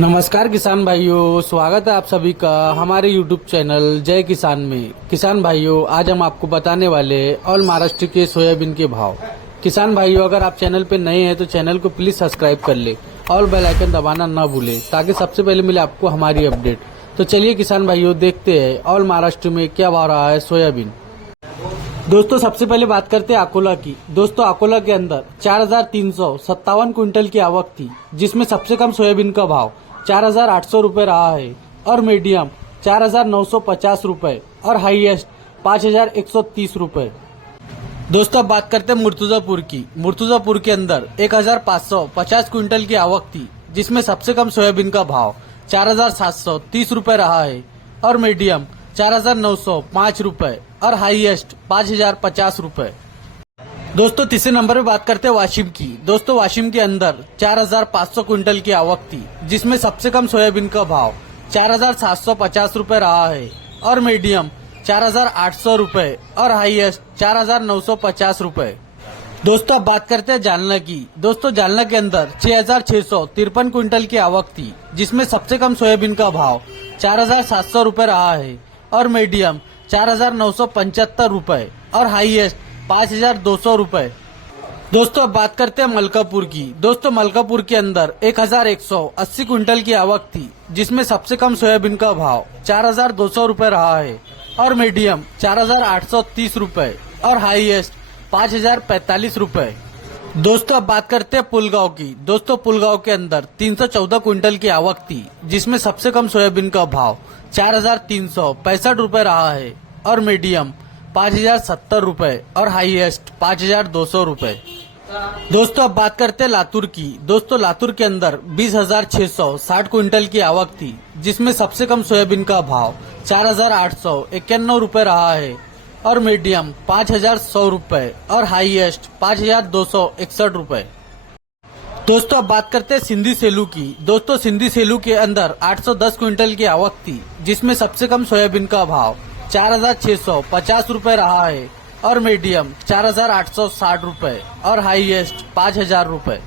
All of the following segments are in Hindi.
नमस्कार किसान भाइयों, स्वागत है आप सभी का हमारे YouTube चैनल जय किसान में। किसान भाइयों, आज हम आपको बताने वाले हैं ऑल महाराष्ट्र के सोयाबीन के भाव। किसान भाइयों, अगर आप चैनल पे नए हैं तो चैनल को प्लीज सब्सक्राइब कर ले और बेल आइकन दबाना न भूले ताकि सबसे पहले मिले आपको हमारी अपडेट। तो चलिए किसान भाइयों, देखते हैं ऑल महाराष्ट्र में क्या भाव रहा है सोयाबीन। दोस्तों, सबसे पहले बात करते हैं अकोला की। दोस्तों, अकोला के अंदर 4,357 क्विंटल की आवक थी, जिसमें सबसे कम सोयाबीन का भाव 4,800 रूपये रहा है और मीडियम 4,950 रूपये और हाईएस्ट 5,130 रूपये। दोस्तों, अब बात करते हैं मुर्तुजापुर की। मुर्तुजापुर के अंदर 1,550 क्विंटल की आवक थी, जिसमें सबसे कम सोयाबीन का भाव 4,730 रूपये रहा है और मीडियम 4,905 रूपये और हाईएस्ट 5,050 रूपये। दोस्तों, तीसरे नंबर पे बात करते हैं वाशिम की। दोस्तों, वाशिम के अंदर 4,500 क्विंटल की आवक थी, जिसमें सबसे कम सोयाबीन का भाव 4,750 रूपये रहा है और मीडियम 4,800 रूपये और हाईएस्ट 4,950 रूपये। दोस्तों, अब बात करते हैं जालना की। दोस्तों, जालना के अंदर 6,653 क्विंटल की आवक थी, जिसमें सबसे कम सोयाबीन का भाव 4,700 रूपये रहा है और मीडियम 4,975 रूपये और हाईएस्ट 5,200 रूपये। दोस्तों, अब बात करते हैं मलकापुर की। दोस्तों, मलकापुर के अंदर 1,180 क्विंटल की आवक थी, जिसमें सबसे कम सोयाबीन का भाव 4,200 रूपये रहा है और मीडियम 4,830 रूपये और हाईएस्ट 5,045 रूपये। दोस्तों, अब बात करते हैं पुलगांव की। दोस्तों, पुलगांव के अंदर 314 क्विंटल की आवक थी, जिसमें सबसे कम सोयाबीन का भाव 4,365 रूपये रहा है और मीडियम 5,070 रूपये और हाईएस्ट 5,200 रूपये। दोस्तों, अब बात करते हैं लातूर की। दोस्तों, लातूर के अंदर 20,660 क्विंटल की आवक थी, जिसमें सबसे कम सोयाबीन का भाव 4,891 रूपये रहा है और मीडियम 5,100 रूपये और हाईएस्ट 5,261 रूपये। दोस्तों, अब बात करते हैं सिंधी सेलू की। दोस्तों, सिंधी सेलू के अंदर 810 क्विंटल की आवक थी, जिसमें सबसे कम सोयाबीन का भाव 4,650 रूपये रहा है और मीडियम 4,860 रूपये और हाईएस्ट 5,000 रूपये।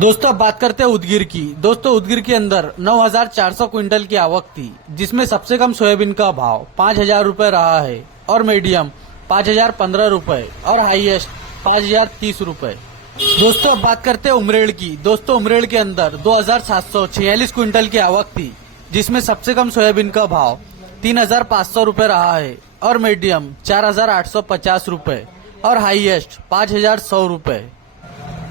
दोस्तों, अब बात करते हैं उदगीर की। दोस्तों, उदगीर के अंदर 9,400 क्विंटल की आवक थी, जिसमें सबसे कम सोयाबीन का भाव 5,000 रूपये रहा है और मीडियम 5,015 रूपये और हाईएस्ट 5,030 रूपये। दोस्तों, अब बात करते हैं उमरेड़ की। दोस्तों, उमरेड़ के अंदर 2,746 क्विंटल की आवक थी, जिसमें सबसे कम सोयाबीन का भाव 3,500 रूपये रहा है और मीडियम 4,850 रूपये और हाईएस्ट 5,100 रूपये।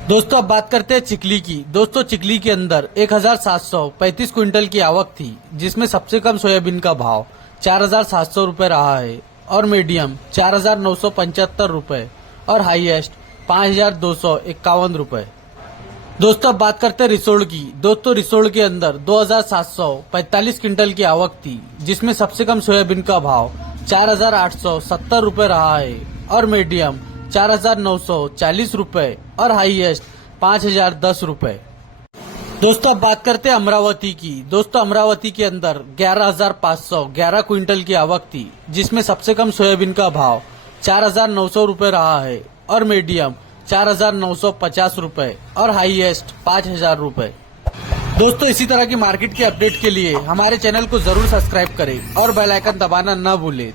दोस्तों, अब बात करते हैं चिकली की। दोस्तों, चिकली के अंदर 1,735 क्विंटल की आवक थी, जिसमें सबसे कम सोयाबीन का भाव 4,700 रूपये रहा है और मीडियम 4,975 रूपये और हाईएस्ट 5,251 रूपये। दोस्तों, अब बात करते हैं रिसोड की। दोस्तों, रिसोड के अंदर 2,745 क्विंटल की आवक थी, जिसमें सबसे कम सोयाबीन का भाव 4,870 रूपये रहा है और मीडियम 4,940 रूपये और हाईएस्ट 5,010 रूपये। दोस्तों, अब बात करते हैं अमरावती की। दोस्तों, अमरावती के अंदर 11,511 क्विंटल की आवक थी, जिसमें सबसे कम सोयाबीन का भाव 4,900 रूपये रहा है और मीडियम 4,950 रूपये और हाईएस्ट 5,000 रूपये। दोस्तों, इसी तरह की मार्केट के अपडेट के लिए हमारे चैनल को जरूर सब्सक्राइब करें और बेल आइकन दबाना न भूलें